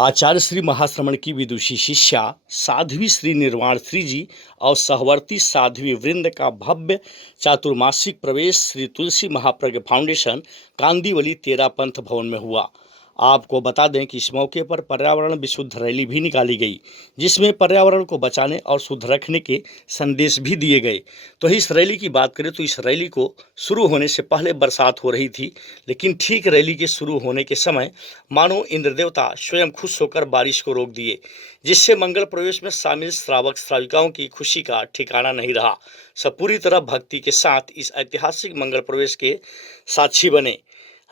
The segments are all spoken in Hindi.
आचार्य श्री महाश्रमण की विदुषी शिष्या साध्वी श्री निर्वाण श्री जी और सहवर्ती साध्वी वृंद का भव्य चातुर्मासिक प्रवेश श्री तुलसी महाप्रज्ञ फाउंडेशन कांदीवली तेरापंथ भवन में हुआ। आपको बता दें कि इस मौके पर पर्यावरण विशुद्ध रैली भी निकाली गई, जिसमें पर्यावरण को बचाने और शुद्ध रखने के संदेश भी दिए गए। तो इस रैली की बात करें तो इस रैली को शुरू होने से पहले बरसात हो रही थी, लेकिन ठीक रैली के शुरू होने के समय मानो इंद्र देवता स्वयं खुश होकर बारिश को रोक दिए, जिससे मंगल प्रवेश में शामिल श्रावक श्राविकाओं की खुशी का ठिकाना नहीं रहा। सब पूरी तरह भक्ति के साथ इस ऐतिहासिक मंगल प्रवेश के साक्षी बने।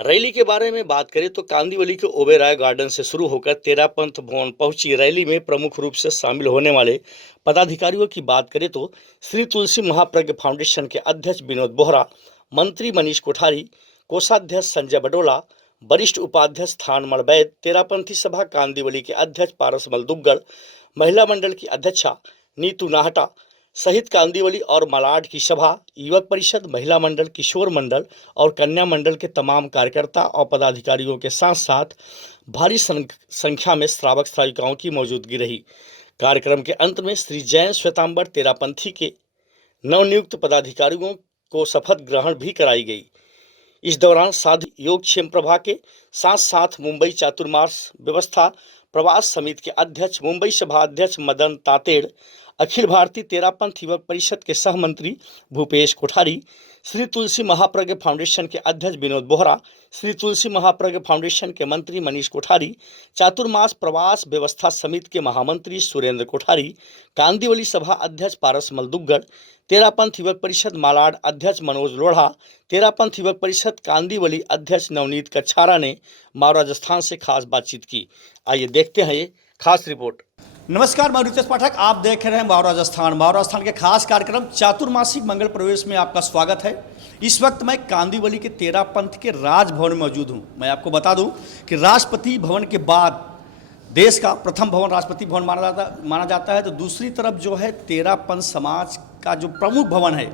रैली के बारे में बात करें तो कांदीवली के ओबेरॉय गार्डन से शुरू होकर तेरापंथ भवन पहुंची रैली में प्रमुख रूप से शामिल होने वाले पदाधिकारियों की बात करें तो श्री तुलसी महाप्रज्ञ फाउंडेशन के अध्यक्ष विनोद बोहरा, मंत्री मनीष कोठारी, कोषाध्यक्ष संजय बडोला, वरिष्ठ उपाध्यक्ष थानमल वैद, तेरापंथी सभा कांदीवली के अध्यक्ष पारसमल दुग्गड़, महिला मंडल की अध्यक्षा नीतू नाहटा सहित कांदीवली और मलाड की सभा, युवक परिषद, महिला मंडल, किशोर मंडल और कन्या मंडल के तमाम कार्यकर्ता और पदाधिकारियों के साथ साथ भारी संख्या में श्रावक श्राविकाओं की मौजूदगी रही। कार्यक्रम के अंत में श्री जैन श्वेतांबर तेरापंथी के नवनियुक्त पदाधिकारियों को शपथ ग्रहण भी कराई गई। इस दौरान साधु योगक्षेम प्रभा के साथ साथ मुंबई चातुर्मास व्यवस्था प्रवास समिति के अध्यक्ष, मुंबई सभा अध्यक्ष मदन तातेड़, अखिल भारतीय तेरापंथ युवक परिषद के सह मंत्री भूपेश कोठारी, श्री तुलसी महाप्रज्ञ फाउंडेशन के अध्यक्ष विनोद बोहरा, श्री तुलसी महाप्रज्ञ फाउंडेशन के मंत्री मनीष कोठारी, चातुर्मास प्रवास व्यवस्था समिति के महामंत्री सुरेंद्र कोठारी, कांदीवली सभा अध्यक्ष पारसमल दुग्गड़, तेरापंथ युवक परिषद मालाड अध्यक्ष मनोज लोढ़ा, तेरापंथ युवक परिषद कांदीवली अध्यक्ष नवनीत कच्छारा ने माँ राजस्थान से खास बातचीत की। आइए देखते हैं ये खास रिपोर्ट। नमस्कार, मैं रितेश पाठक, आप देख रहे हैं माँ राजस्थान के खास कार्यक्रम चातुर्मासिक मंगल प्रवेश में आपका स्वागत है। इस वक्त मैं कांदीवली के तेरापंथ के राजभवन में मौजूद हूँ। मैं आपको बता दूँ कि राष्ट्रपति भवन के बाद देश का प्रथम भवन राष्ट्रपति भवन माना जाता है, तो दूसरी तरफ जो है तेरापंथ समाज का जो प्रमुख भवन है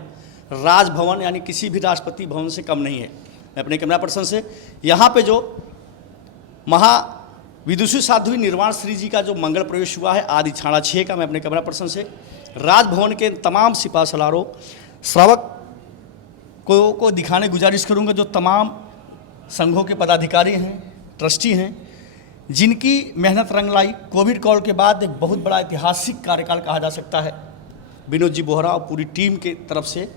राजभवन, यानी किसी भी राष्ट्रपति भवन से कम नहीं है। मैं अपने कैमरा पर्सन से यहाँ पे जो विदुषी साध्वी निर्वाण श्री जी का जो मंगल प्रवेश हुआ है आदि छाड़ा 6 का, मैं अपने कैमरा पर्सन से राजभवन के तमाम सिपा सलारों श्रावक को दिखाने गुजारिश करूंगा, जो तमाम संघों के पदाधिकारी हैं, ट्रस्टी हैं, जिनकी मेहनत रंग लाई। कोविड काल के बाद एक बहुत बड़ा ऐतिहासिक कार्यकाल कहा जा सकता है विनोद जी बोहरा और पूरी टीम के तरफ से,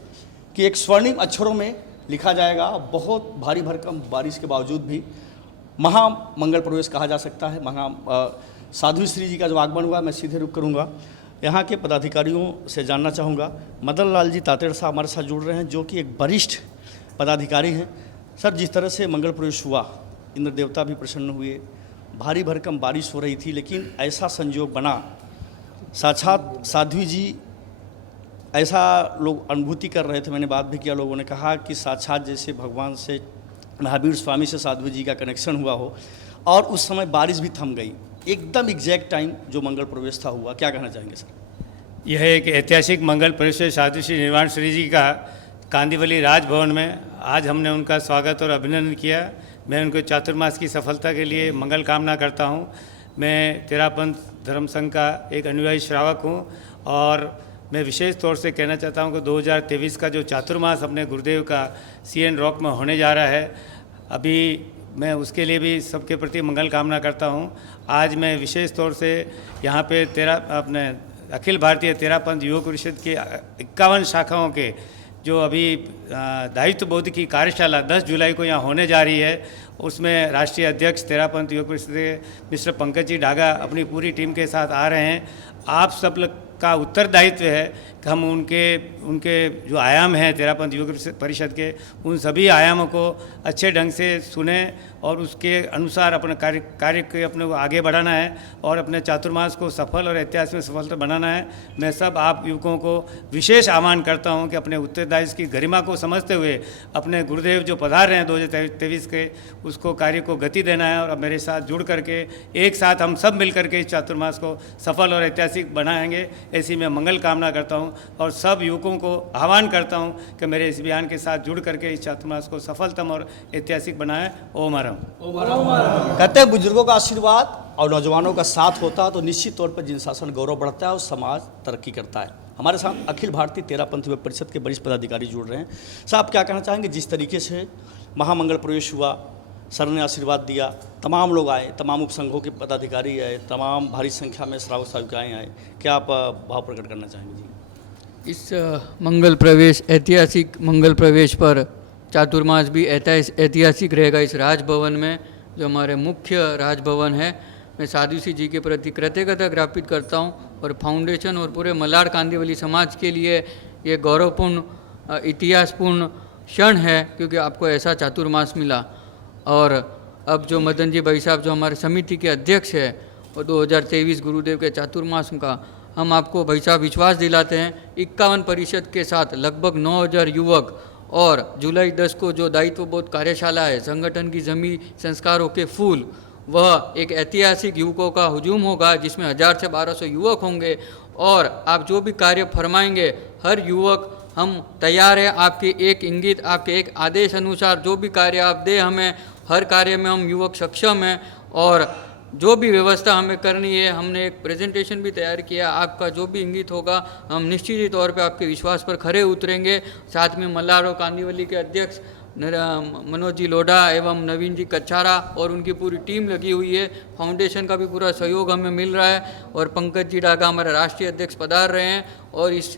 कि एक स्वर्णिम अक्षरों में लिखा जाएगा। बहुत भारी भरकम बारिश के बावजूद भी महामंगल प्रवेश कहा जा सकता है। साध्वी श्री जी का जो आगमन हुआ, मैं सीधे रुख करूंगा यहाँ के पदाधिकारियों से जानना चाहूँगा। मदन लाल जी तातेड़ साहब हमारे साथ जुड़ रहे हैं, जो कि एक वरिष्ठ पदाधिकारी हैं। सर, जिस तरह से मंगल प्रवेश हुआ, इंद्र देवता भी प्रसन्न हुए, भारी भरकम बारिश हो रही थी, लेकिन ऐसा संयोग बना, साक्षात साध्वी जी ऐसा लोग अनुभूति कर रहे थे। मैंने बात भी किया, लोगों ने कहा कि साक्षात जैसे भगवान से, महावीर स्वामी से साध्वी जी का कनेक्शन हुआ हो, और उस समय बारिश भी थम गई, एकदम एग्जैक्ट टाइम जो मंगल प्रवेश था हुआ। क्या कहना चाहेंगे सर? यह एक ऐतिहासिक मंगल प्रवेश है साधु श्री निर्वाण श्री जी का कांदीवली राजभवन में। आज हमने उनका स्वागत और अभिनंदन किया। मैं उनको चातुर्मास की सफलता के लिए मंगल कामना करता हूँ। मैं तेरापंथ धर्म संघ का एक अनुयायी श्रावक हूँ, और मैं विशेष तौर से कहना चाहता हूं कि 2023 का जो चातुर्मास अपने गुरुदेव का CN रॉक में होने जा रहा है, अभी मैं उसके लिए भी सबके प्रति मंगल कामना करता हूं। आज मैं विशेष तौर से यहाँ पे अपने अखिल भारतीय तेरापंथ युवक परिषद के 51 शाखाओं के जो अभी दायित्व बोध की कार्यशाला 10 जुलाई को यहाँ होने जा रही है, उसमें राष्ट्रीय अध्यक्ष तेरापंथ युवक परिषद के मिस्टर पंकज जी डागा अपनी पूरी टीम के साथ आ रहे हैं। आप सब का उत्तरदायित्व है कि हम उनके जो आयाम हैं तेरापंथ युवक परिषद के, उन सभी आयामों को अच्छे ढंग से सुने और उसके अनुसार अपने कार्य के अपने को आगे बढ़ाना है और अपने चातुर्मास को सफल और ऐतिहासिक में सफलता बनाना है। मैं सब आप युवकों को विशेष आह्वान करता हूं कि अपने उत्तरदायित्व की गरिमा को समझते हुए अपने गुरुदेव जो पधार रहे हैं 2023 के, उसको कार्य को गति देना है, और अब मेरे साथ जुड़ करके एक साथ हम सब मिल करके इस चातुर्मास को सफल और ऐतिहासिक बनाएंगे, ऐसी मैं मंगल कामना करता हूं। और सब युवकों को आह्वान करता हूं कि मेरे इस अभियान के साथ जुड़ करके इस चातुर्मास को सफलतम और ऐतिहासिक बनाएं। ओम हरम। कहते हैं बुजुर्गों का आशीर्वाद और नौजवानों का साथ होता है तो निश्चित तौर पर जिन शासन गौरव बढ़ता है और समाज तरक्की करता है। हमारे साथ अखिल भारतीय तेरापंथी युवक परिषद के वरिष्ठ पदाधिकारी जुड़ रहे हैं। साहब क्या कहना चाहेंगे, जिस तरीके से महामंगल प्रवेश हुआ, सर ने आशीर्वाद दिया, तमाम लोग आए, तमाम उपसंघों के पदाधिकारी आए, तमाम भारी संख्या में श्रावक श्राविकाएँ आए, क्या आप भाव प्रकट करना चाहेंगे जी? इस मंगल प्रवेश, ऐतिहासिक मंगल प्रवेश पर चातुर्मास भी ऐतिहासिक रहेगा। इस राजभवन में, जो हमारे मुख्य राजभवन है, मैं साधु श्री जी के प्रति कृतज्ञता ज्ञापित करता हूँ और फाउंडेशन और पूरे मलाड कांदिवली समाज के लिए ये गौरवपूर्ण इतिहासपूर्ण क्षण है, क्योंकि आपको ऐसा चातुर्मास मिला। और अब जो मदन जी भाई साहब जो हमारे समिति के अध्यक्ष है, और 2023 गुरुदेव के चातुर्मास का हम आपको भाई साहब विश्वास दिलाते हैं 51% के साथ लगभग 9000 युवक, और जुलाई 10 को जो दायित्वबोध कार्यशाला है, संगठन की जमी संस्कारों के फूल, वह एक ऐतिहासिक युवकों का हुजूम होगा जिसमें 1000 से 1200 युवक होंगे। और आप जो भी कार्य फरमाएंगे, हर युवक हम तैयार है, आपके एक इंगित, आपके एक आदेश अनुसार जो भी कार्य आप दे हमें, हर कार्य में हम युवक सक्षम हैं। और जो भी व्यवस्था हमें करनी है, हमने एक प्रेजेंटेशन भी तैयार किया, आपका जो भी इंगित होगा हम निश्चित ही तौर पे आपके विश्वास पर खरे उतरेंगे। साथ में मल्लाड और कांदिवली के अध्यक्ष मनोज जी लोढ़ा एवं नवीन जी कच्छारा और उनकी पूरी टीम लगी हुई है। फाउंडेशन का भी पूरा सहयोग हमें मिल रहा है, और पंकज जी डागा हमारे राष्ट्रीय अध्यक्ष पधार रहे हैं। और इस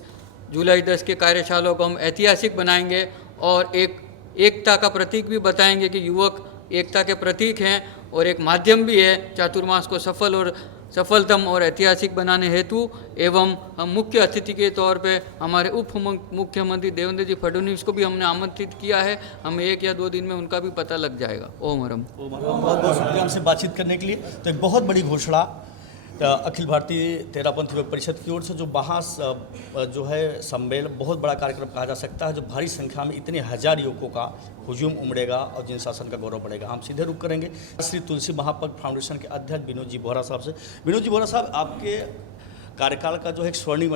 जुलाई 10 के कार्यशाला को हम ऐतिहासिक बनाएंगे और एकता का प्रतीक भी बताएंगे कि युवक एकता के प्रतीक हैं और एक माध्यम भी है चातुर्मास को सफलतम और ऐतिहासिक बनाने हेतु। एवं हम मुख्य अतिथि के तौर पे हमारे उप मुख्यमंत्री देवेंद्र जी फडणवीस को भी हमने आमंत्रित किया है। हमें 1 या 2 दिन में उनका भी पता लग जाएगा। ओम हरम। बहुत बहुत शुक्रिया हमसे बातचीत करने के लिए। तो एक बहुत बड़ी घोषणा अखिल भारतीय तेरापंथी युवक परिषद की ओर से, जो जो है सम्मेलन बहुत बड़ा कार्यक्रम कहा जा सकता है, जो भारी संख्या में इतने 1000 युवकों का हुजूम उमड़ेगा और जिन शासन का गौरव बढ़ेगा। हम सीधे रुक करेंगे श्री तुलसी महाप्रज्ञ फाउंडेशन के अध्यक्ष विनोद जी बोहरा साहब से। विनोद जी बोहरा साहब, आपके कार्यकाल का जो एक स्वर्णिम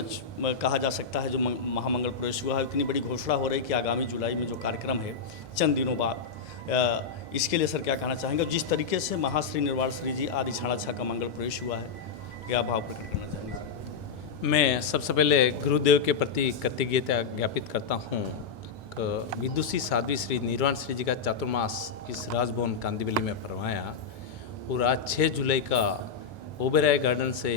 कहा जा सकता है, जो महामंगल प्रवेश हुआ है, इतनी बड़ी घोषणा हो रही है कि आगामी जुलाई में जो कार्यक्रम है चंद दिनों बाद, इसके लिए सर क्या कहना चाहेंगे? जिस तरीके से महाश्री निर्वाण श्री जी आदि छाड़ा छा का मंगल प्रवेश हुआ है, क्या भाव प्रकट करना चाहेंगे? मैं सबसे पहले गुरुदेव के प्रति कृतज्ञता ज्ञापित करता हूँ कि विदुषी साध्वी श्री निर्वाण श्री जी का चातुर्मास इस राजभवन कांदिवली में फरमाया। और आज 6 जुलाई का ओबेराय गार्डन से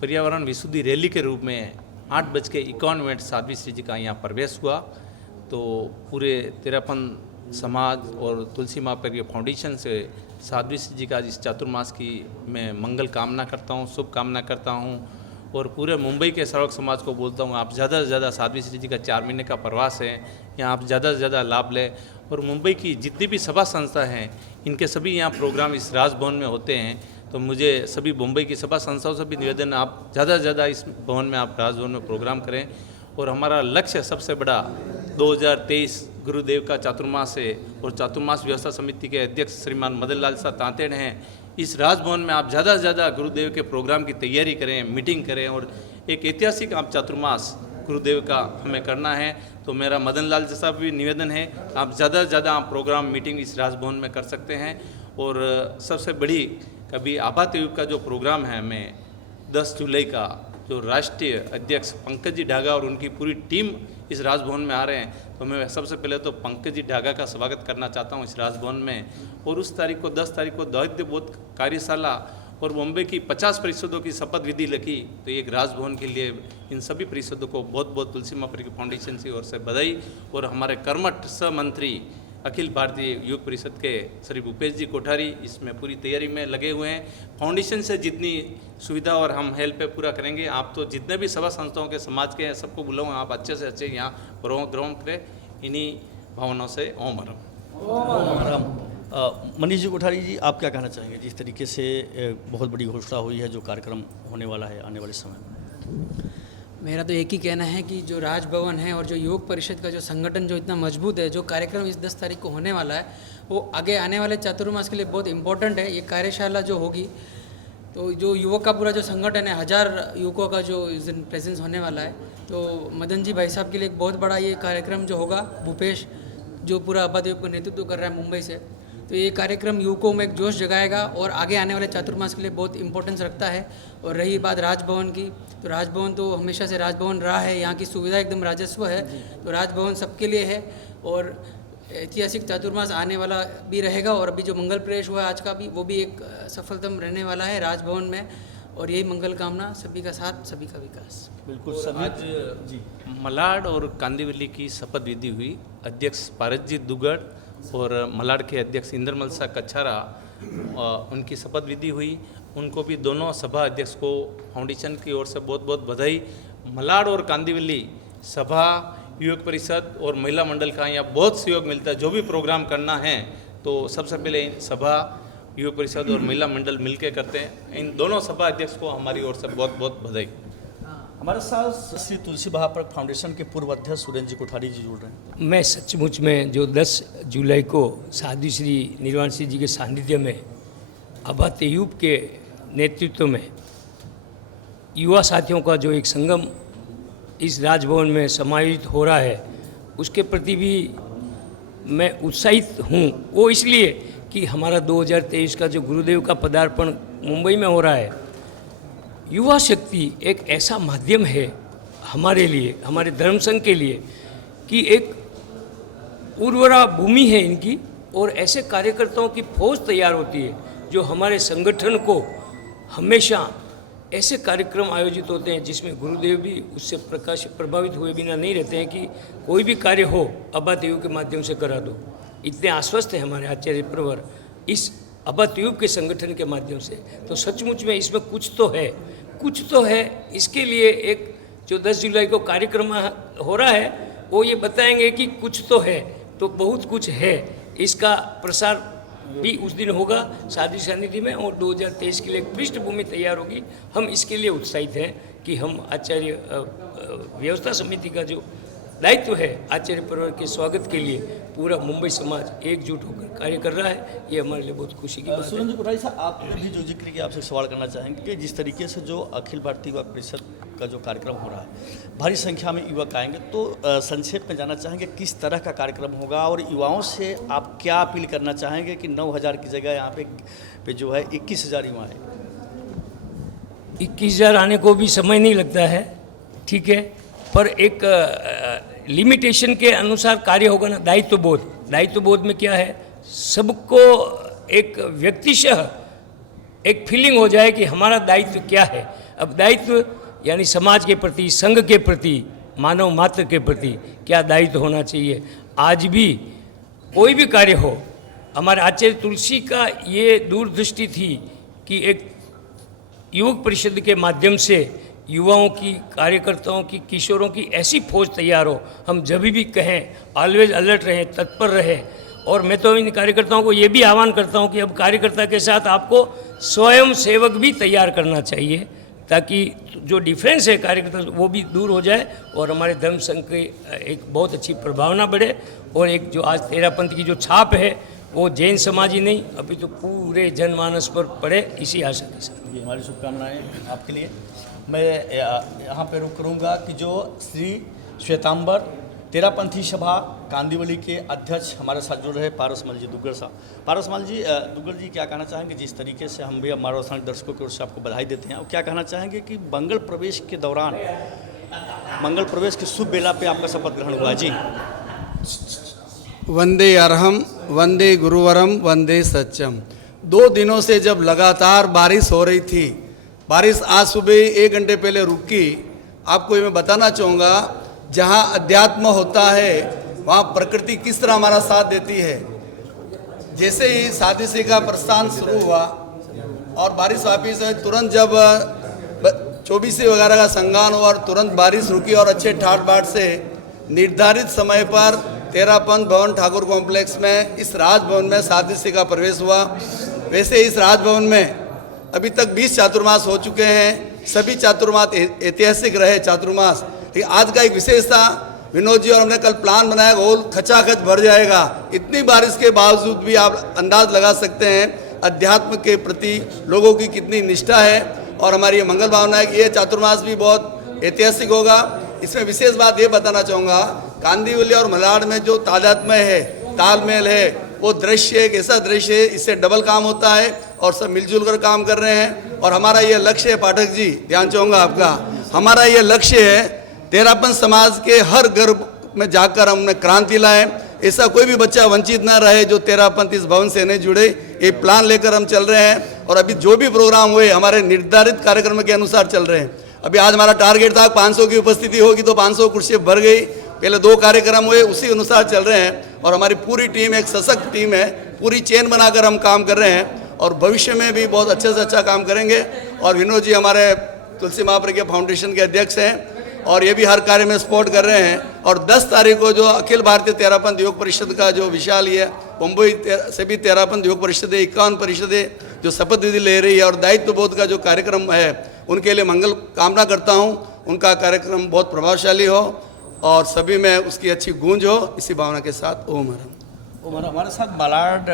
पर्यावरण विशुद्धि रैली के रूप में 8:51 साध्वी श्री जी का यहाँ प्रवेश हुआ। तो पूरे तेरापन समाज और तुलसी महाप्रज्ञ फाउंडेशन से साध्वी श्री जी का इस चातुर्मास की मैं मंगल कामना करता हूँ, शुभ कामना करता हूँ। और पूरे मुंबई के श्रावक समाज को बोलता हूँ, आप ज़्यादा से ज़्यादा साध्वी श्री जी का 4 महीने का प्रवास है, यहाँ आप ज़्यादा से ज़्यादा लाभ लें। और मुंबई की जितनी भी सभा संस्था हैं, इनके सभी यहाँ प्रोग्राम इस राजभवन में होते हैं। तो मुझे सभी मुंबई की सभा संस्थाओं से भी निवेदन, आप ज़्यादा से ज़्यादा इस भवन में, आप राजभवन में प्रोग्राम करें। और हमारा लक्ष्य सबसे बड़ा 2023 गुरुदेव का चातुर्मास है, और चातुर्मास व्यवस्था समिति के अध्यक्ष श्रीमान मदन लाल साहब तांतेड़ हैं। इस राजभवन में आप ज़्यादा से ज़्यादा गुरुदेव के प्रोग्राम की तैयारी करें, मीटिंग करें, और एक ऐतिहासिक आप चातुर्मास गुरुदेव का हमें करना है। तो मेरा मदन लाल जैसा भी निवेदन है, आप ज़्यादा से ज़्यादा आप प्रोग्राम मीटिंग इस राजभवन में कर सकते हैं। और सबसे बड़ी कभी आपात युग का जो प्रोग्राम है, हमें 10 जुलाई का जो राष्ट्रीय अध्यक्ष पंकज जी ढागा और उनकी पूरी टीम इस राजभवन में आ रहे हैं। तो मैं सबसे पहले तो पंकज जी ढागा का स्वागत करना चाहता हूं इस राजभवन में। और उस तारीख को 10 तारीख को दायित्वबोध कार्यशाला और मुंबई की 50 परिषदों की शपथ विधि लिखी। तो एक राजभवन के लिए इन सभी परिषदों को बहुत बहुत तुलसी महाप्रज्ञ फाउंडेशन की ओर से बधाई। और हमारे कर्मठ सहमंत्री अखिल भारतीय युवक परिषद के श्री भूपेश जी कोठारी इसमें पूरी तैयारी में लगे हुए हैं। फाउंडेशन से जितनी सुविधा और हम हेल्प पे पूरा करेंगे। आप तो जितने भी सभा संस्थाओं के समाज के हैं, सबको बुलाऊँ, आप अच्छे से अच्छे यहाँ प्रोग्राम करें। इन्हीं भावनाओं से ओम हरम। ओम हरम। मनीष जी कोठारी जी, आप क्या कहना चाहेंगे? जिस तरीके से बहुत बड़ी घोषणा हुई है, जो कार्यक्रम होने वाला है आने वाले समय में। मेरा तो एक ही कहना है कि जो राजभवन है और जो युवक परिषद का जो संगठन जो इतना मजबूत है, जो कार्यक्रम इस 10 तारीख को होने वाला है, वो आगे आने वाले चातुर्मास के लिए बहुत इंपॉर्टेंट है। ये कार्यशाला जो होगी, तो जो युवक का पूरा जो संगठन है, 1000 युवकों का जो इस दिन प्रेजेंस होने वाला है, तो मदन जी भाई साहब के लिए एक बहुत बड़ा ये कार्यक्रम जो होगा, भूपेश जो पूरा आबाद युग का नेतृत्व कर रहा है मुंबई से, तो ये कार्यक्रम युवकों में एक जोश जगाएगा और आगे आने वाले चातुर्मास के लिए बहुत इंपॉर्टेंस रखता है। और रही बात राजभवन की, तो राजभवन तो हमेशा से राजभवन रहा है, यहाँ की सुविधा एकदम राजस्व है, तो राजभवन सबके लिए है और ऐतिहासिक चातुर्मास आने वाला भी रहेगा। और अभी जो मंगल प्रवेश हुआ आज का भी, वो भी एक सफलतम रहने वाला है राजभवन में। और यही मंगल कामना, सभी का साथ, सभी का विकास। बिल्कुल तो सभी आज मलाड और कांदिवली की शपथ विधि हुई। अध्यक्ष पारसजीत दुगड़ और मलाड के अध्यक्ष इंद्रमल सा कच्छारा, उनकी शपथ विधि हुई। उनको भी दोनों सभा अध्यक्ष को फाउंडेशन की ओर से बहुत बहुत बधाई। मलाड और कांदिवली सभा, युवक परिषद और महिला मंडल का यहाँ बहुत सहयोग मिलता है। जो भी प्रोग्राम करना है तो सबसे पहले सभा, युवक परिषद और महिला मंडल मिलकर करते हैं। इन दोनों सभा अध्यक्ष को हमारी ओर से बहुत बहुत बधाई। हमारे साथ श्री तुलसी महाप्रज्ञ फाउंडेशन के पूर्व अध्यक्ष सुरेंद्र जी कोठारी जी जुड़ रहे हैं। मैं सचमुच में जो 10 जुलाई को साधु श्री निर्वाण सिंह जी के सानिध्य में अभा तेयूब के नेतृत्व में युवा साथियों का जो एक संगम इस राजभवन में समायोजित हो रहा है, उसके प्रति भी मैं उत्साहित हूँ। वो इसलिए कि हमारा 2023 का जो गुरुदेव का पदार्पण मुंबई में हो रहा है, युवा शक्ति एक ऐसा माध्यम है हमारे लिए, हमारे धर्म संघ के लिए, कि एक उर्वरा भूमि है इनकी, और ऐसे कार्यकर्ताओं की फौज तैयार होती है जो हमारे संगठन को हमेशा ऐसे कार्यक्रम आयोजित होते हैं जिसमें गुरुदेव भी उससे प्रभावित हुए बिना नहीं रहते हैं कि कोई भी कार्य हो अभा तेयूब के माध्यम से करा दो। इतने आश्वस्त है हमारे आचार्य प्रवर इस अभा तेयूब के संगठन के माध्यम से। तो सचमुच में इसमें कुछ तो है। इसके लिए एक जो 10 जुलाई को कार्यक्रम हो रहा है, वो ये बताएंगे कि कुछ तो है, तो बहुत कुछ है। इसका प्रसार भी उस दिन होगा साधु सानिध्य में, और 2023 के लिए एक पृष्ठभूमि तैयार होगी। हम इसके लिए उत्साहित हैं कि हम आचार्य व्यवस्था समिति का जो दायित्व है आचार्य परिवार के स्वागत के लिए पूरा मुंबई समाज एकजुट होकर कार्य कर रहा है। ये हमारे लिए बहुत खुशी की बात है। सुरेंद्र कोठारी साहब, आपने भी जो जिक्र किया, आपसे सवाल करना चाहेंगे कि जिस तरीके से जो अखिल भारतीय युवा परिषद का जो कार्यक्रम हो रहा है, भारी संख्या में युवक आएंगे, तो संक्षेप में जानना चाहेंगे किस तरह का कार्यक्रम होगा और युवाओं से आप क्या अपील करना चाहेंगे कि 9,000 की जगह यहाँ पे जो है 21,000 युवा है। 21,000 आने को भी समय नहीं लगता है, ठीक है, पर एक लिमिटेशन के अनुसार कार्य होगा ना। दायित्व बोध में क्या है, सबको एक व्यक्तिशः एक फीलिंग हो जाए कि हमारा दायित्व क्या है। अब दायित्व यानी समाज के प्रति, संघ के प्रति, मानव मात्र के प्रति क्या दायित्व होना चाहिए। आज भी कोई भी कार्य हो, हमारे आचार्य तुलसी का ये दूरदृष्टि थी कि एक युवक परिषद के माध्यम से युवाओं की, कार्यकर्ताओं की, किशोरों की ऐसी फौज तैयार हो, हम जब भी कहें ऑलवेज अलर्ट रहें, तत्पर रहें। और मैं तो इन कार्यकर्ताओं को ये भी आह्वान करता हूं कि अब कार्यकर्ता के साथ आपको स्वयं सेवक भी तैयार करना चाहिए, ताकि जो डिफरेंस है कार्यकर्ता वो भी दूर हो जाए और हमारे धर्म संघ की एक बहुत अच्छी प्रभावना बढ़े। और एक जो आज तेरापंथ की जो छाप है वो जैन समाज ही नहीं, अभी तो पूरे जनमानस पर पड़े, इसी आशा के साथ। ये हमारी शुभकामनाएं आपके लिए। मैं यहाँ पे रुक करूँगा कि जो श्री श्वेतांबर तेरापंथी सभा कांदिवली के अध्यक्ष हमारे साथ जुड़ रहे पारसमल जी दुग्गड़ साहब। पारसमल जी, दुग्गड़ जी क्या कहना चाहेंगे? जिस तरीके से हम भी मानव दर्शकों की ओर से आपको बधाई देते हैं, और क्या कहना चाहेंगे कि मंगल प्रवेश के दौरान, मंगल प्रवेश के शुभ बेला पे आपका शपथ ग्रहण हुआ? जी, वंदे अरहम, वंदे गुरुवरम, वंदे सत्यम। 2 दिनों से जब लगातार बारिश हो रही थी, बारिश आज सुबह 1 घंटे पहले रुकी। आपको ये मैं बताना चाहूँगा, जहाँ अध्यात्म होता है वहाँ प्रकृति किस तरह हमारा साथ देती है। जैसे ही साधुश्री का प्रस्थान शुरू हुआ और बारिश वापिस हुई, तुरंत जब 24 वगैरह का संगान हुआ और तुरंत बारिश रुकी और अच्छे ठाट बाट से निर्धारित समय पर तेरापंथ भवन ठाकुर कॉम्प्लेक्स में इस राजभवन में साधुश्री का प्रवेश हुआ। वैसे इस राजभवन में अभी तक 20 चातुर्मास हो चुके हैं। सभी चातुर्मास ऐतिहासिक रहे चातुर्मास। लेकिन आज का एक विशेष था, विनोद जी और हमने कल प्लान बनाया, गोल खचाखच भर जाएगा। इतनी बारिश के बावजूद भी आप अंदाज लगा सकते हैं अध्यात्म के प्रति लोगों की कितनी निष्ठा है। और हमारी ये मंगल भावना है कि ये चातुर्मास भी बहुत ऐतिहासिक होगा। इसमें विशेष बात ये बताना चाहूँगा, कांदिवली और मलाड में जो तादात्म्य है, तालमेल है, वो दृश्य एक ऐसा दृश्य है, इससे डबल काम होता है और सब मिलजुल कर काम कर रहे हैं। और हमारा ये लक्ष्य है, पाठक जी ध्यान चाहूँगा आपका, हमारा ये लक्ष्य है तेरापन समाज के हर घर में जाकर हमने क्रांति लाए, ऐसा कोई भी बच्चा वंचित ना रहे जो तेरापंथ इस भवन से नहीं जुड़े। ये प्लान लेकर हम चल रहे हैं और अभी जो भी प्रोग्राम हुए हमारे निर्धारित कार्यक्रम के अनुसार चल रहे हैं। अभी आज हमारा टारगेट था 500 की उपस्थिति होगी तो 500 कुर्सी भर गई, पहले 2 कार्यक्रम हुए, उसी अनुसार चल रहे हैं। और हमारी पूरी टीम एक सशक्त टीम है, पूरी चेन बनाकर हम काम कर रहे हैं और भविष्य में भी बहुत अच्छे से अच्छा काम करेंगे। और विनोद जी हमारे तुलसी महाप्रज्ञा फाउंडेशन के अध्यक्ष हैं और ये भी हर कार्य में सपोर्ट कर रहे हैं। और 10 तारीख को जो अखिल भारतीय तेरापंथ योग परिषद का जो विशाल ये मुंबई से भी तेरापंथ योग परिषद है, 51 परिषदें जो शपथ विधि ले रही है और दायित्व बोध का जो कार्यक्रम है, उनके लिए मंगल कामना करता हूँ। उनका कार्यक्रम बहुत प्रभावशाली हो और सभी में उसकी अच्छी गूंज हो, इसी भावना के साथ ओम हरम। हमारे साथ बालाड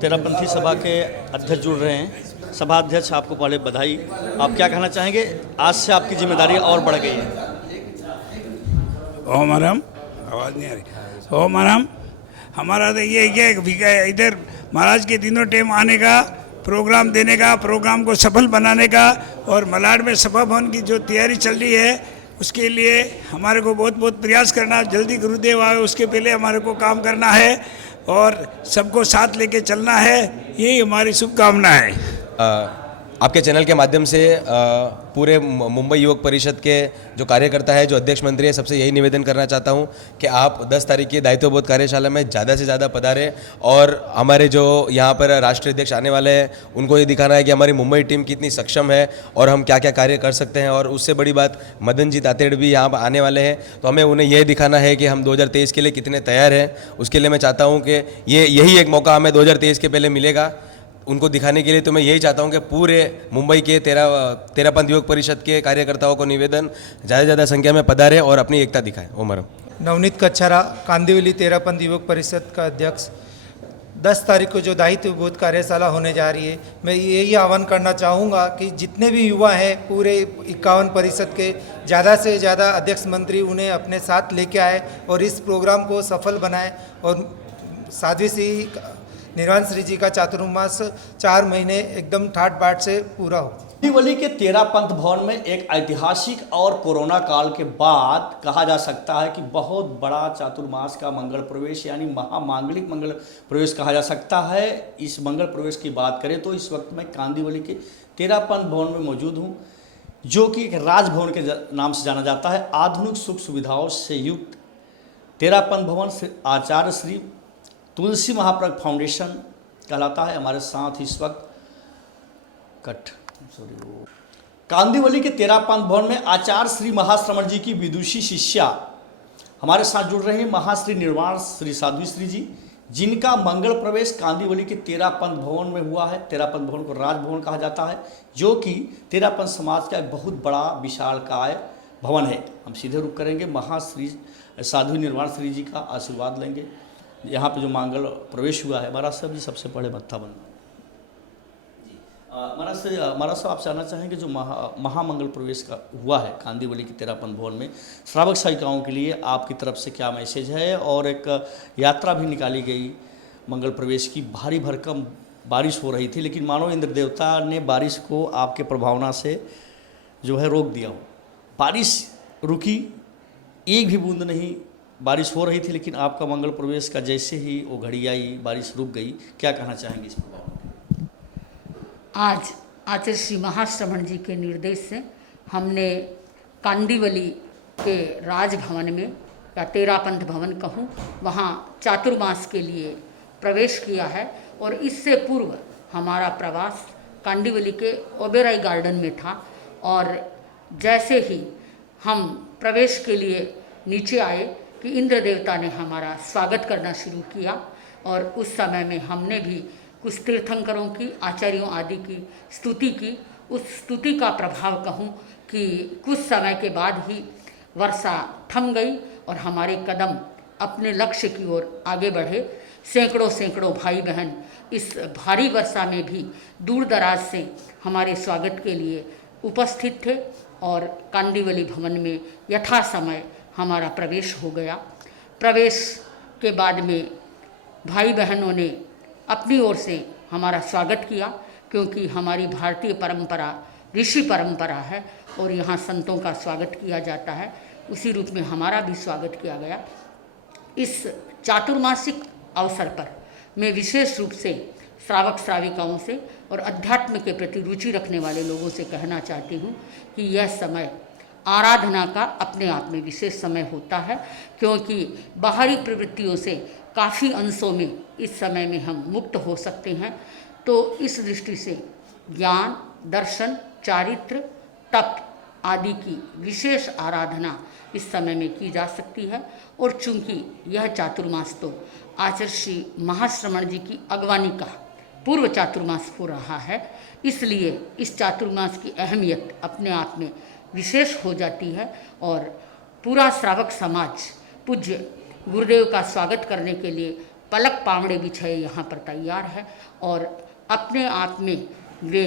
तेरापंथी सभा के अध्यक्ष जुड़ रहे हैं। सभा अध्यक्ष, आपको पहले बधाई। आप क्या कहना चाहेंगे, आज से आपकी जिम्मेदारी और बढ़ गई है? ओम हरम, आवाज़ नहीं आ रही। ओम हरम, हमारा तो ये है कि इधर महाराज के तीनों टाइम आने का, प्रोग्राम देने का, प्रोग्राम को सफल बनाने का और मलाड में सभा भवन की जो तैयारी चल रही है उसके लिए हमारे को बहुत बहुत प्रयास करना, जल्दी गुरुदेव आए उसके पहले हमारे को काम करना है और सबको साथ लेके चलना है, यही हमारी शुभकामना है। आपके चैनल के माध्यम से पूरे मुंबई योग परिषद के जो कार्यकर्ता है, जो अध्यक्ष मंत्री है, सबसे यही निवेदन करना चाहता हूं कि आप 10 तारीख की दायित्वबोध कार्यशाला में ज़्यादा से ज़्यादा पधारें और हमारे जो यहाँ पर राष्ट्रीय अध्यक्ष आने वाले हैं उनको ये दिखाना है कि हमारी मुंबई टीम कितनी सक्षम है और हम क्या क्या कार्य कर सकते हैं। और उससे बड़ी बात, मदन जी तातेड़ भी यहाँ आने वाले हैं तो हमें उन्हें यह दिखाना है कि हम 2023 के लिए कितने तैयार हैं। उसके लिए मैं चाहता हूँ कि यही एक मौका हमें 2023 के पहले मिलेगा उनको दिखाने के लिए। तो मैं यही चाहता हूं कि पूरे मुंबई के तेरापंथ योग परिषद के कार्यकर्ताओं को निवेदन, ज़्यादा से ज़्यादा संख्या में पधारें और अपनी एकता दिखाएं। ओम हरम। नवनीत कच्छारा, कांदिवली तेरापंथ युवक परिषद का अध्यक्ष। 10 तारीख को जो दायित्व बोध कार्यशाला होने जा रही है, मैं यही आह्वान करना चाहूँगा कि जितने भी युवा हैं पूरे 51 परिषद के, ज़्यादा से ज़्यादा अध्यक्ष मंत्री उन्हें अपने साथ लेके आए और इस प्रोग्राम को सफल बनाए और साध्वी श्री निर्वाण श्री जी का चातुर्मास 4 महीने एकदम ठाट बाट से पूरा हो। कांदिवली के तेरापंथ भवन में एक ऐतिहासिक और कोरोना काल के बाद कहा जा सकता है कि बहुत बड़ा चातुर्मास का मंगल प्रवेश, यानी महामांगलिक मंगल प्रवेश कहा जा सकता है। इस मंगल प्रवेश की बात करें तो इस वक्त मैं कांदिवली के तेरापंथ भवन में मौजूद हूँ, जो कि एक राजभवन के नाम से जाना जाता है। आधुनिक सुख सुविधाओं से युक्त तेरापंथ भवन आचार्य श्री तुलसी महाप्रज्ञा फाउंडेशन कहलाता है। हमारे साथ इस वक्त कांदिवली के तेरापंथ भवन में आचार्य श्री महाश्रमण जी की विदुषी शिष्या हमारे साथ जुड़ रहे हैं, महाश्री निर्वाण श्री साध्वी श्री जी, जिनका मंगल प्रवेश कांदिवली के तेरापंथ भवन में हुआ है। तेरापंथ भवन को राजभवन कहा जाता है, जो कि तेरापंथ समाज का एक बहुत बड़ा विशालकाय भवन है। हम सीधे रुक करेंगे, महाश्री साध्वी निर्वाण श्री जी का आशीर्वाद लेंगे। यहाँ पे जो मंगल प्रवेश हुआ है, महाराज साहब जी सबसे पहले मत्था बनना। महाराज साहब आप जानना चाहेंगे जो महामंगल प्रवेश का हुआ है कांदिवली के तेरापंथ भवन में, श्रावक सहायिकाओं के लिए आपकी तरफ से क्या मैसेज है? और एक यात्रा भी निकाली गई मंगल प्रवेश की, भारी भरकम बारिश हो रही थी, लेकिन मानो इंद्र देवता ने बारिश को आपके प्रभावना से जो है रोक दिया हो। बारिश रुकी, एक भी बूंद नहीं बारिश हो रही थी, लेकिन आपका मंगल प्रवेश का जैसे ही वो घड़ी आई बारिश रुक गई। क्या कहना चाहेंगे इस पर? आज आचार्य श्री महाश्रमण जी के निर्देश से हमने कांदिवली के राजभवन में, या तेरापंथ भवन कहूँ, वहाँ चातुर्मास के लिए प्रवेश किया है। और इससे पूर्व हमारा प्रवास कांदिवली के ओबेरॉय गार्डन में था और जैसे ही हम प्रवेश के लिए नीचे आए कि इंद्र देवता ने हमारा स्वागत करना शुरू किया और उस समय में हमने भी कुछ तीर्थंकरों की, आचार्यों आदि की स्तुति की। उस स्तुति का प्रभाव कहूँ कि कुछ समय के बाद ही वर्षा थम गई और हमारे कदम अपने लक्ष्य की ओर आगे बढ़े। सैकड़ों भाई बहन इस भारी वर्षा में भी दूर दराज से हमारे स्वागत के लिए उपस्थित थे और कांदिवली भवन में यथा समय हमारा प्रवेश हो गया। प्रवेश के बाद में भाई बहनों ने अपनी ओर से हमारा स्वागत किया, क्योंकि हमारी भारतीय परंपरा ऋषि परंपरा है और यहाँ संतों का स्वागत किया जाता है। उसी रूप में हमारा भी स्वागत किया गया। इस चातुर्मासिक अवसर पर मैं विशेष रूप से श्रावक श्राविकाओं से और अध्यात्म के प्रति रुचि रखने वाले लोगों से कहना चाहती हूँ कि यह समय आराधना का अपने आप में विशेष समय होता है, क्योंकि बाहरी प्रवृत्तियों से काफ़ी अंशों में इस समय में हम मुक्त हो सकते हैं। तो इस दृष्टि से ज्ञान, दर्शन, चारित्र, तप आदि की विशेष आराधना इस समय में की जा सकती है। और चूंकि यह चातुर्मास तो आचार्य श्री महाश्रमण जी की अगवानी का पूर्व चातुर्मास हो रहा है, इसलिए इस चातुर्मास की अहमियत अपने आप में विशेष हो जाती है और पूरा श्रावक समाज पूज्य गुरुदेव का स्वागत करने के लिए पलक पावड़े बिछाए यहाँ पर तैयार है और अपने आप में वे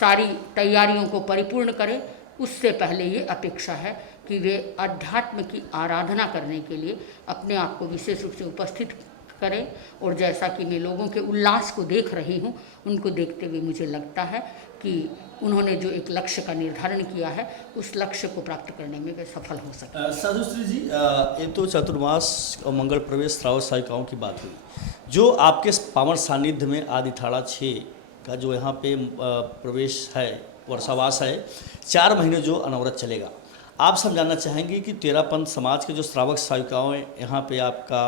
सारी तैयारियों को परिपूर्ण करें। उससे पहले ये अपेक्षा है कि वे अध्यात्म की आराधना करने के लिए अपने आप को विशेष रूप से उपस्थित करें। और जैसा कि मैं लोगों के उल्लास को देख रही हूँ, उनको देखते हुए मुझे लगता है कि उन्होंने जो एक लक्ष्य का निर्धारण किया है उस लक्ष्य को प्राप्त करने में वे सफल हो सकते। साधु श्री जी, ये तो चतुर्मास और मंगल प्रवेश श्रावक श्राविकाओं की बात हुई। जो आपके पावन सानिध्य में आदिठाड़ा 6 का जो यहाँ पे प्रवेश है, वर्षावास है, 4 महीने जो अनवरत चलेगा, आप सब जानना चाहेंगे कि तेरापंथ समाज के जो श्रावक श्राविकाओं यहाँ पे आपका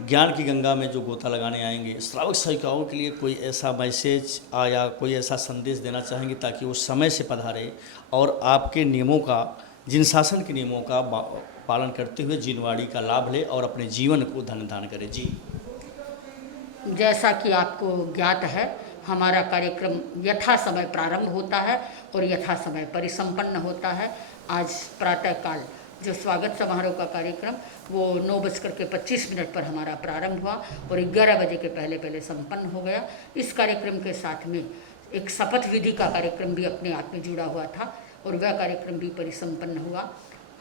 ज्ञान की गंगा में जो गोता लगाने आएंगे, श्रावक श्राविकाओं के लिए कोई ऐसा मैसेज या कोई ऐसा संदेश देना चाहेंगे ताकि वो समय से पधारे और आपके नियमों का, जिन शासन के नियमों का पालन करते हुए जिनवाड़ी का लाभ ले और अपने जीवन को धन्य दान करे। जी, जैसा कि आपको ज्ञात है, हमारा कार्यक्रम यथा समय प्रारंभ होता है और यथा समय परिसंपन्न होता है। आज प्रातःकाल जो स्वागत समारोह का कार्यक्रम वो 9:25 पर हमारा प्रारंभ हुआ और 11 बजे के पहले पहले संपन्न हो गया। इस कार्यक्रम के साथ में एक शपथ विधि का कार्यक्रम भी अपने आप में जुड़ा हुआ था और वह कार्यक्रम भी परिसंपन्न हुआ।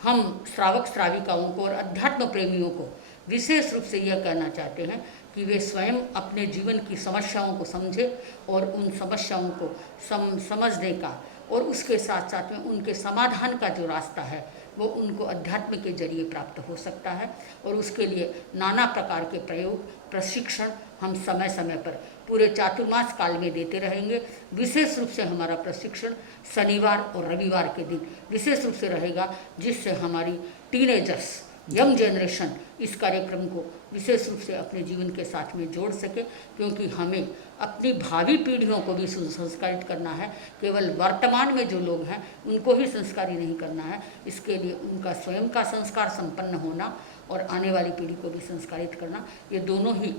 हम श्रावक श्राविकाओं को और अध्यात्म प्रेमियों को विशेष रूप से यह कहना चाहते हैं कि वे स्वयं अपने जीवन की समस्याओं को समझें और उन समस्याओं को समझने का और उसके साथ साथ में उनके समाधान का जो रास्ता है वो उनको अध्यात्म के जरिए प्राप्त हो सकता है। और उसके लिए नाना प्रकार के प्रयोग, प्रशिक्षण हम समय समय पर पूरे चातुर्मास काल में देते रहेंगे। विशेष रूप से हमारा प्रशिक्षण शनिवार और रविवार के दिन विशेष रूप से रहेगा, जिससे हमारी टीनेजर्स, यंग जनरेशन इस कार्यक्रम को विशेष रूप से अपने जीवन के साथ में जोड़ सके, क्योंकि हमें अपनी भावी पीढ़ियों को भी संस्कारित करना है। केवल वर्तमान में जो लोग हैं उनको ही संस्कारी नहीं करना है, इसके लिए उनका स्वयं का संस्कार संपन्न होना और आने वाली पीढ़ी को भी संस्कारित करना, ये दोनों ही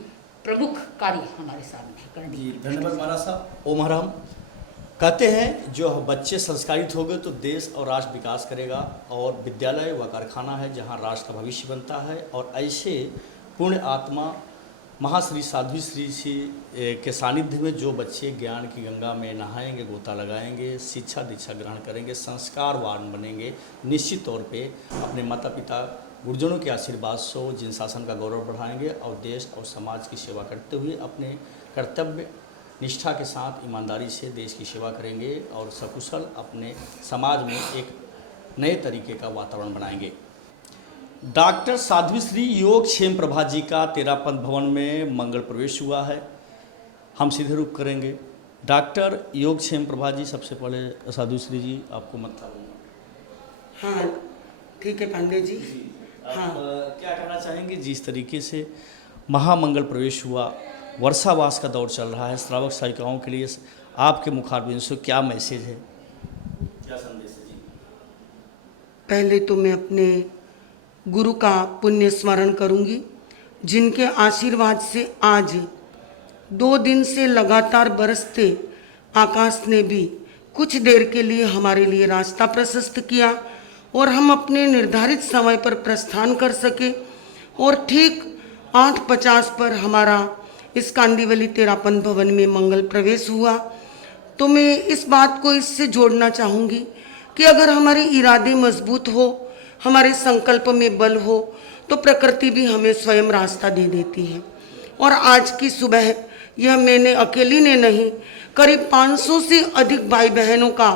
प्रमुख कार्य हमारे सामने करने। जी, धन्यवाद महाराज साहब। ओम हराम। कहते हैं जो बच्चे संस्कारित हो गए तो देश और राष्ट्र विकास करेगा, और विद्यालय व कारखाना है जहां राष्ट्र का भविष्य बनता है। और ऐसे पुण्य आत्मा महाश्री साध्वी श्री के सानिध्य में जो बच्चे ज्ञान की गंगा में नहाएंगे, गोता लगाएंगे, शिक्षा दीक्षा ग्रहण करेंगे, संस्कारवान बनेंगे, निश्चित तौर पे अपने माता पिता गुरुजनों के आशीर्वाद से जिन शासन का गौरव बढ़ाएंगे और देश और समाज की सेवा करते हुए अपने कर्तव्य निष्ठा के साथ ईमानदारी से देश की सेवा करेंगे और सकुशल अपने समाज में एक नए तरीके का वातावरण बनाएंगे। डॉक्टर साध्वी श्री योग क्षेम प्रभा जी का तेरापंथ भवन में मंगल प्रवेश हुआ है। हम सीधे रुख करेंगे। डॉक्टर योग क्षेम प्रभा जी, सबसे पहले साध्वी श्री जी आपको मतलब। हाँ ठीक है पांडे जी। हाँ, क्या कहना चाहेंगे जिस तरीके से महामंगल प्रवेश हुआ, वर्षावास का दौर चल रहा है, श्रावक श्राविकाओं के लिए आपके मुखारबिंद से क्या मैसेज है, क्या संदेश है? जी, पहले तो मैं अपने गुरु का पुण्य स्मरण करूंगी, जिनके आशीर्वाद से आज 2 दिन से लगातार बरसते आकाश ने भी कुछ देर के लिए हमारे लिए रास्ता प्रशस्त किया और हम अपने निर्धारित समय पर प्रस्थान कर सके। और ठीक 8:50 पर हमारा इस कांदीवली तेरापंथ भवन में मंगल प्रवेश हुआ। तो मैं इस बात को इससे जोड़ना चाहूँगी कि अगर हमारे इरादे मजबूत हो, हमारे संकल्प में बल हो, तो प्रकृति भी हमें स्वयं रास्ता दे देती है। और आज की सुबह यह मैंने अकेली ने नहीं, करीब 500 से अधिक भाई बहनों का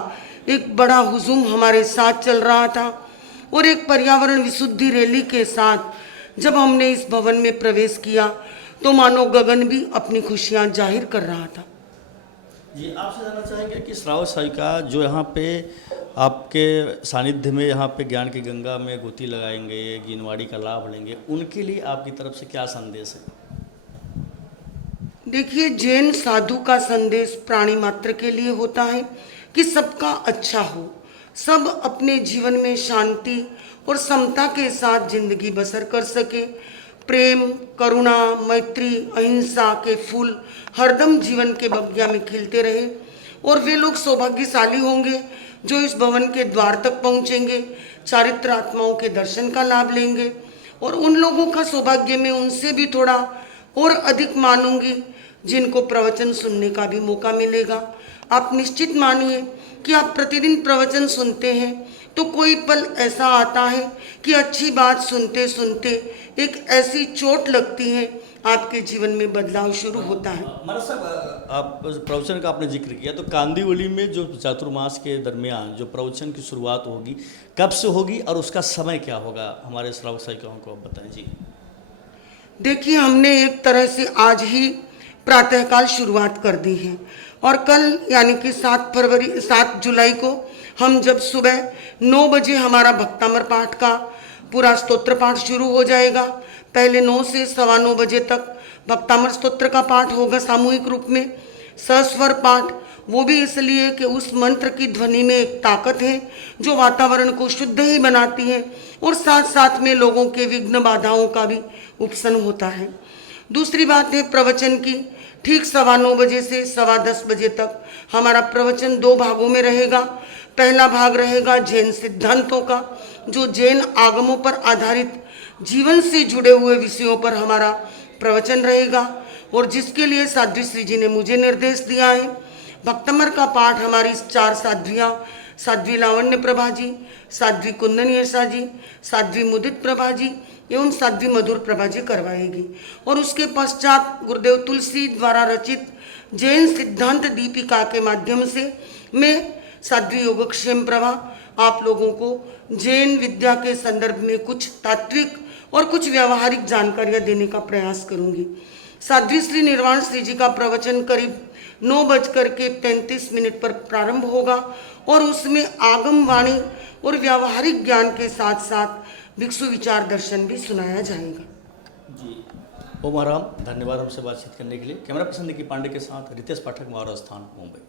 एक बड़ा हुजूम हमारे साथ चल रहा था। और एक पर्यावरण विशुद्धि रैली के साथ जब हमने इस भवन में प्रवेश किया तो मानो गगन भी अपनी खुशियां जाहिर कर रहा था। जी, आपसे जानना चाहेंगे कि श्रावक साहिका जो यहाँ पे आपके सानिध्य में यहाँ पे ज्ञान की गंगा में गोती लगाएंगे, गिनवाड़ी का लाभ लेंगे, उनके लिए आपकी तरफ से क्या संदेश है? देखिए, जैन साधु का संदेश प्राणी मात्र के लिए होता है कि सबका अच्छा हो, सब अपने जीवन में शांति और समता के साथ जिंदगी बसर कर सके। प्रेम, करुणा, मैत्री, अहिंसा के फूल हरदम जीवन के बगिया में खिलते रहे। और वे लोग सौभाग्यशाली होंगे जो इस भवन के द्वार तक पहुंचेंगे, चारित्र आत्माओं के दर्शन का लाभ लेंगे। और उन लोगों का सौभाग्य में उनसे भी थोड़ा और अधिक मानूंगी जिनको प्रवचन सुनने का भी मौका मिलेगा। आप निश्चित मानिए कि आप प्रतिदिन प्रवचन सुनते हैं तो कोई पल ऐसा आता है कि अच्छी बात सुनते सुनते एक ऐसी चोट लगती है, आपके जीवन में बदलाव शुरू होता है। महाराज साहब, आप प्रवचन का आपने जिक्र किया, तो कांदिवली में जो चातुर्मास के दरमियान जो प्रवचन की शुरुआत होगी, कब से होगी और उसका समय क्या होगा, हमारे श्रावक साहिकाओं को आप बताएं जी। देखिए, हमने एक तरह से आज ही प्रातःकाल शुरुआत कर दी है और कल यानी कि 7 जुलाई को हम जब सुबह 9 बजे हमारा भक्तामर पाठ का पूरा स्तोत्र पाठ शुरू हो जाएगा। पहले 9 से 9:15 बजे तक भक्तामर स्तोत्र का पाठ होगा सामूहिक रूप में, सस्वर पाठ, वो भी इसलिए कि उस मंत्र की ध्वनि में एक ताकत है जो वातावरण को शुद्ध ही बनाती है और साथ साथ में लोगों के विघ्न बाधाओं का भी उपशम होता है। दूसरी बात है प्रवचन की, ठीक 9:15 बजे से 10:15 बजे तक हमारा प्रवचन 2 भागों में रहेगा। पहला भाग रहेगा जैन सिद्धांतों का, जो जैन आगमों पर आधारित जीवन से जुड़े हुए विषयों पर हमारा प्रवचन रहेगा और जिसके लिए साध्वी श्री जी ने मुझे निर्देश दिया है। भक्तमर का पाठ हमारी 4 साध्वियाँ, साध्वी लावण्य प्रभा जी, साध्वी कुंदन यशा जी, साध्वी मुदित प्रभा जी एवं साध्वी मधुर प्रभा जी करवाएगी। और उसके पश्चात गुरुदेव तुलसी द्वारा रचित जैन सिद्धांत दीपिका के माध्यम से मैं साध्वी योगक्षेम प्रभा आप लोगों को जैन विद्या के संदर्भ में कुछ तात्विक और कुछ व्यावहारिक जानकारियां देने का प्रयास करूंगी। साध्वी श्री निर्वाण श्री जी का प्रवचन करीब 9:35 पर प्रारंभ होगा और उसमें आगम वाणी और व्यावहारिक ज्ञान के साथ साथ भिक्षु विचार दर्शन भी सुनाया जाएगा। जी, ओम आराम, धन्यवाद हमसे बातचीत करने के लिए। कैमरा पर्सन निकी पांडे के साथ रितेश पाठक, महाराजस्थान, मुंबई।